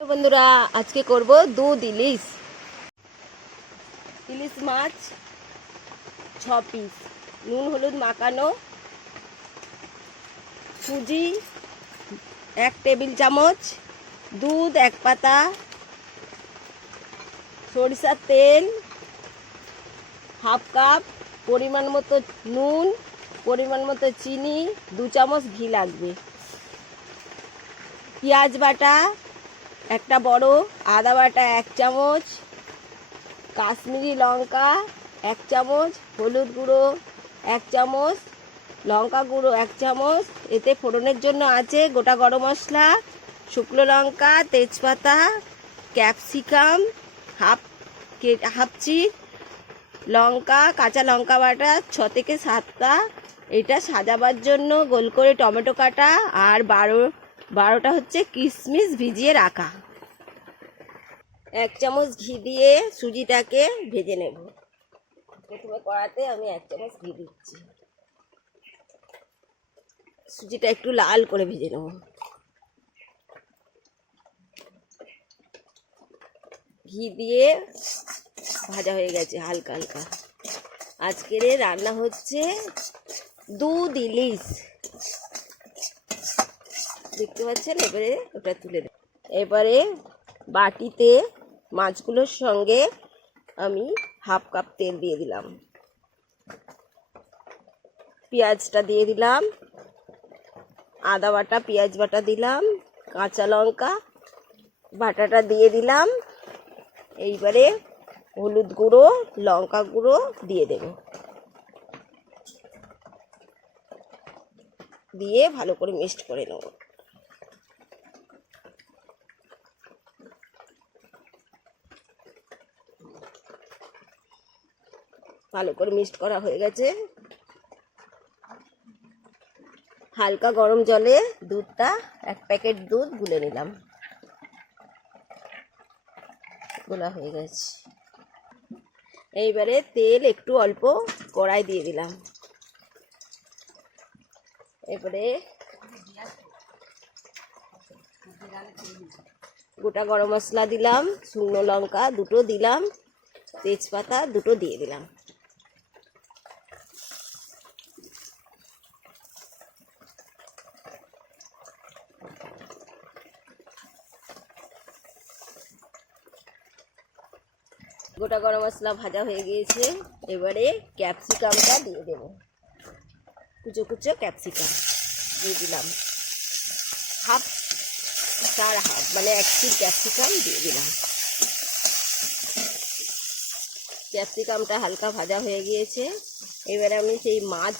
বন্ধুরা আজকে করব দুধ ইলিশ ইলিশ মাছ 6 পিস, নুন হলুদ মাখানো, সুজি 1 টেবিল চামচ, দুধ 1 পাতা, সরিষার তেল হাফ কাপ, পরিমাণ মতো নুন, পরিমাণ মতো চিনি, 2 চামচ ঘি লাগবে। পেঁয়াজ বাটা একটা বড়, আদা বাটা 1 চামচ, কাশ্মীরি লঙ্কা 1 চামচ, হলুদ গুঁড়ো 1 চামচ, লঙ্কা গুঁড়ো 1 চামচ। এতে ফোড়নের জন্য আছে গোটা গরম মশলা, শুকনো লঙ্কা, তেজপাতা, ক্যাপসিকাম হাফ চিপ, লঙ্কা, কাঁচা লঙ্কা বাটা 6 থেকে 7টা। এটা সাজাবার জন্য গোল করে টমেটো কাটা, আর 12টা হচ্ছে কিশমিশ ভিজিয়ে রাখা। 1 চামচ ঘি দিয়ে সুজিটাকে ভেজে নেব। প্রথমে কড়াতে আমি 1 চামচ ঘি দিচ্ছি, সুজিটা একটু লাল করে ভেজে নেব। ঘি দিয়ে ভাজা হয়ে গেছে হালকা হালকা। আজকের রান্না হচ্ছে দুধ ইলিশ, দেখতে পাচ্ছেন। এবারে ওটা তুলে দেব। এবারে বাটিতে মাছগুলোর সঙ্গে আমি হাফ কাপ তেল দিয়ে দিলাম, পেঁয়াজটা দিয়ে দিলাম, আদা বাটা পেঁয়াজ বাটা দিলাম, কাঁচা লঙ্কা বাটাটা দিয়ে দিলাম। এইবারে হলুদ গুঁড়ো লঙ্কা গুঁড়ো দিয়ে দেব, দিয়ে ভালো করে মিক্সড করে নেব। ভালো করে মিক্সড করা হয়ে গেছে। হালকা গরম জলে দুধটা 1 প্যাকেট দুধ গুলে নিলাম, গোলা হয়ে গেছে। এইবারে তেল একটু অল্প কড়াই দিয়ে দিলাম। এবারে গোটা গরম মশলা দিলাম, শুকনো লঙ্কা 2টো দিলাম, তেজপাতা 2টো দিয়ে দিলাম। গোটা গরম মশলা ভাজা হয়ে গিয়েছে। এবারে ক্যাপসিকামটা দিয়ে দেব, কুচো কুচো ক্যাপসিকাম দিয়ে দিলাম, হাফ মানে 1 পিস ক্যাপসিকাম দিয়ে দিলাম। ক্যাপসিকামটা হালকা ভাজা হয়ে গিয়েছে। এবারে আমি সেই মাছ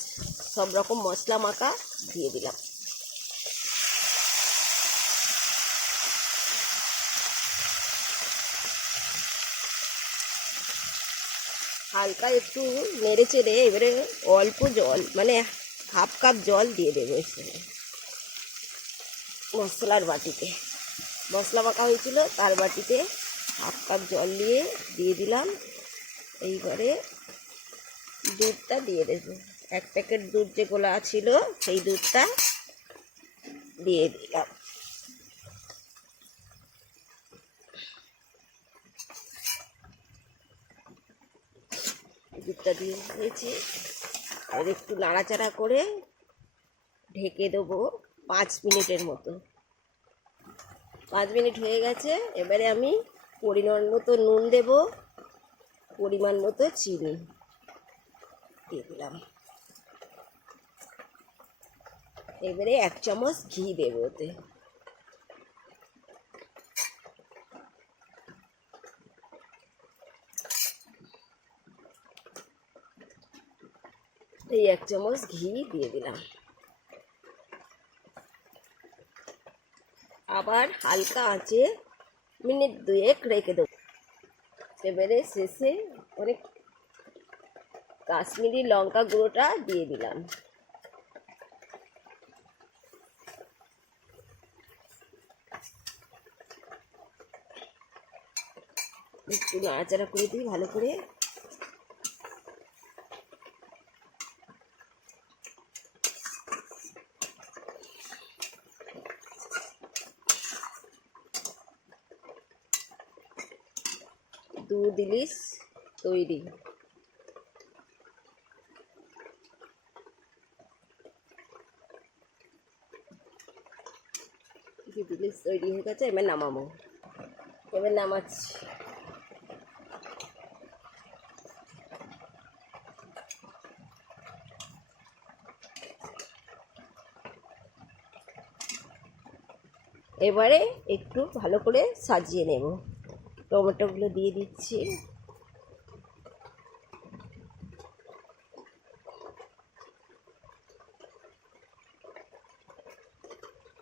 সব রকম মশলা মাখা দিয়ে দিলাম। হালকা একটু নেড়ে চেড়ে এবারে অল্প জল, মানে হাফ কাপ জল দিয়ে দেবো। মশলার বাটিতে মশলা মাখা হয়েছিল, তার বাটিতে হাফ কাপ জল দিয়ে দিলাম। এইবারে দুধটা দিয়ে দেবো, 1 প্যাকেট দুধ যে গোলা ছিল সেই দুধটা দিয়ে দিলাম। দুধটা দিয়ে দিয়েছি, আর একটু নাড়াচাড়া করে ঢেকে দেবো 5 মিনিটের মতো। 5 মিনিট হয়ে গেছে। এবারে আমি পরিমাণ মতো নুন দেব, পরিমাণ মতো চিনি দিয়ে দিলাম। এবারে 1 চামচ ঘি দেব ওতে। এই 1 চামচ ঘি দিয়ে দিলাম। আবার হালকা আঁচে মিনিট 2 রেখে দেবো। এবারে শেষে অনেক কাশ্মীরি লঙ্কা গুঁড়োটা দিয়ে দিলাম। একটু নাড়াচাড়া করে দিই ভালো করে। দুধ ইলিশ তৈরি। দুধ ইলিশ তৈরি হয়ে গেছে, এবার নামাবো। এবার নামাচ্ছি। এবারে একটু ভালো করে সাজিয়ে নেব। টমেটোগুলো দিয়ে দিচ্ছি।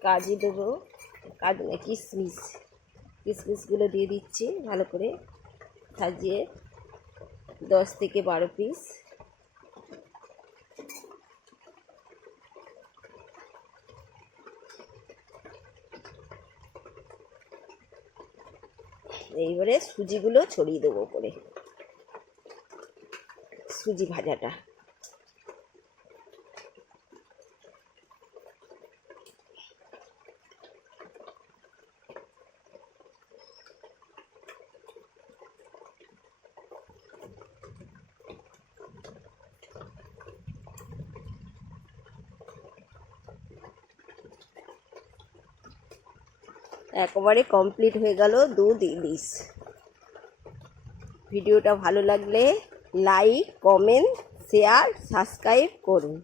কাজু দেবো, কাজু না কিশমিশ, কিশমিশগুলো দিয়ে দিচ্ছি ভালো করে সাজিয়ে, 10 থেকে 12 পিস। এইবারে সুজিগুলো ছড়িয়ে দেবো উপরে, সুজি ভাজাটা। একেবারে কমপ্লিট হয়ে গেল দুধ ইলিশ। ভিডিওটা ভালো লাগলে লাইক, কমেন্ট, শেয়ার, সাবস্ক্রাইব করুন।